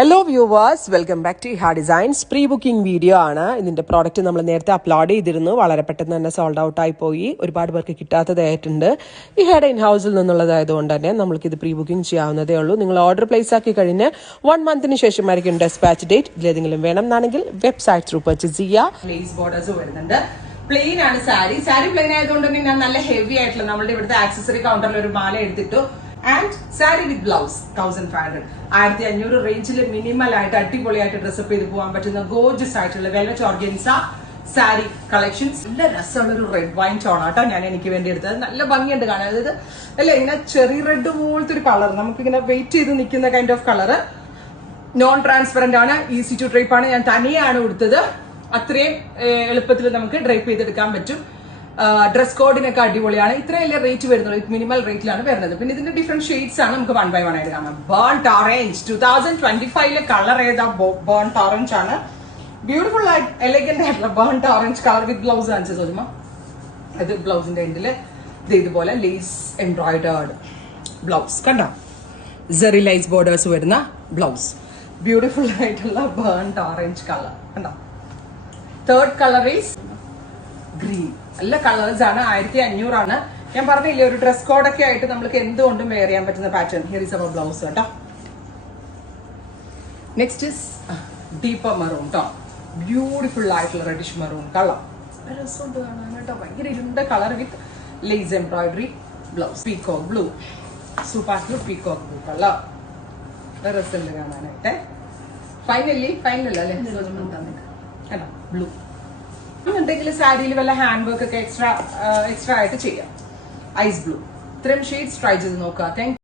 Hello viewers, welcome back to Iha designs. Pre booking video ആണ്. ഇതിന്റെ product നമ്മൾ നേരത്തെ അപ്ലോഡ് ചെയ്തിരുന്നു. വളരെ പെട്ടെന്ന് തന്നെ സോൾഡ് ഔട്ട് ആയി പോയി. ഒരുപാട് പേർക്ക് കിട്ടാത്തതായിട്ടുണ്ട്. ഇഹയുടെ ഇൻ ഹൗസിൽ നിന്നുള്ളതായതുകൊണ്ട് തന്നെ നമ്മൾക്ക് ഇത് പ്രീ ബുക്കിംഗ് ചെയ്യാവുന്നതേ ഉള്ളൂ. നിങ്ങൾ ഓർഡർ പ്ലേസ് ആക്കി കഴിഞ്ഞ് 1 മന്തിന് ശേഷമായിരിക്കും ഡെസ്പാച്ച് ഡേറ്റ്. ഇതിലേതെങ്കിലും വേണം എന്നാണെങ്കിൽ വെബ്സൈറ്റ് ത്രൂ പർച്ചേസ് ചെയ്യുക. ലേസ് ബോർഡേഴ്സ് വരുന്നുണ്ട്. പ്ലെയിൻ ആണ് സാരി പ്ലെയിൻ ആയതുകൊണ്ട് തന്നെ ഞാൻ നല്ല ഹെവി ആയിട്ടുള്ള നമ്മളുടെ ഇവിടുത്തെ ആക്സസറി കൗണ്ടറിൽ ഒരു മാല എടുത്തിട്ടു. ആൻഡ് സാരി വിത്ത് ബ്ലൗസ് 1500 1500 റേഞ്ചിൽ മിനിമൽ ആയിട്ട് അടിപൊളിയായിട്ട് ഡ്രസ്സപ്പ് ചെയ്ത് പോകാൻ പറ്റുന്ന ഗോർജസ് ആയിട്ടുള്ള വെൽവെറ്റ് ഓർഗൻസ സാരി കളക്ഷൻസ്. നല്ല രസമുള്ള ഒരു റെഡ് വൈൻ ടോൺ ആട്ടോ ഞാൻ എനിക്ക് വേണ്ടി എടുത്തത്. നല്ല ഭംഗിയുണ്ട് കാണാൻ. അതായത് അല്ലെ ഇങ്ങനെ ചെറി റെഡ് പോലത്തെ ഒരു കളർ, നമുക്കിങ്ങനെ വെയിറ്റ് ചെയ്ത് നിൽക്കുന്ന kind of colour. Non transparent ആണ്, ഈസി ടു ഡ്രൈപ്പ് ആണ്. ഞാൻ തനിയാണ് കൊടുത്തത്. അത്രയും എളുപ്പത്തിൽ നമുക്ക് ഡ്രൈപ്പ് ചെയ്തെടുക്കാൻ പറ്റും. ഡ്രസ് കോഡിനൊക്കെ അടിപൊളിയാണ്. ഇത്രയല്ലേ റേറ്റ് വരുന്നുള്ളൂ, മിനിമൽ റേറ്റിലാണ് വരുന്നത്. പിന്നെ ഇതിന്റെ ഡിഫറെന്റ് ഷെയ്ഡ്സ് ആണ്, നമുക്ക് 1 by 1 ആയിട്ട് കാണാം. ബേൺഡ് ഓറഞ്ച് 2025 കളർ ഏതാ? ബേൺഡ് ഓറഞ്ച് ആണ്. ബ്യൂട്ടിഫുൾ ആയിട്ട് എലഗന്റ് ആയിട്ടുള്ള burned orange colour with blouse കാണിച്ചു തോന്നുമ്പോ അത് ബ്ലൗസിന്റെ എൻഡില് ഇതുപോലെ ലേസ് എംബ്രോയിഡേർഡ് ബ്ലൗസ് കണ്ടോ, സെറി ലൈസ് ബോർഡേഴ്സ് വരുന്ന ബ്ലൗസ്. ബ്യൂട്ടിഫുൾ ആയിട്ടുള്ള ബേൺഡ് ഓറഞ്ച് കളർ കണ്ടോ. Third colour is green. നല്ല കളേഴ്സ് ആണ്. 1500 ആണ്. ഞാൻ പറഞ്ഞില്ലേ ഒരു ഡ്രസ് കോഡൊക്കെ ആയിട്ട് നമുക്ക് എന്തുകൊണ്ടും വെയർ ചെയ്യാൻ പറ്റുന്ന pattern. Here is our blouse കേട്ടോ. നെക്സ്റ്റ് ഇസ് ഡീപ്പർ മെറൂൺ കേട്ടോ. ബ്യൂട്ടിഫുൾ ആയിട്ടുള്ള റെഡിഷ് മെറൂൺ കളർ. രസമുണ്ട് കാണാൻ കേട്ടോ. ഭയങ്കര ഇരുണ്ട colour with lace embroidery blouse. Peacock blue, super peacock blue colour. രസമുണ്ട് കാണാനായിട്ട്. ഫൈനലി അല്ലേ കേട്ടോ ബ്ലൂ. ഉണ്ടെങ്കിൽ സാരിയിൽ വല്ല ഹാൻഡ് വർക്ക് ഒക്കെ എക്സ്ട്രാ ആയിട്ട് ചെയ്യാം. Ice blue. ഇത്രയും ഷെയ്ഡ്സ് ട്രൈ ചെയ്ത് നോക്കുക.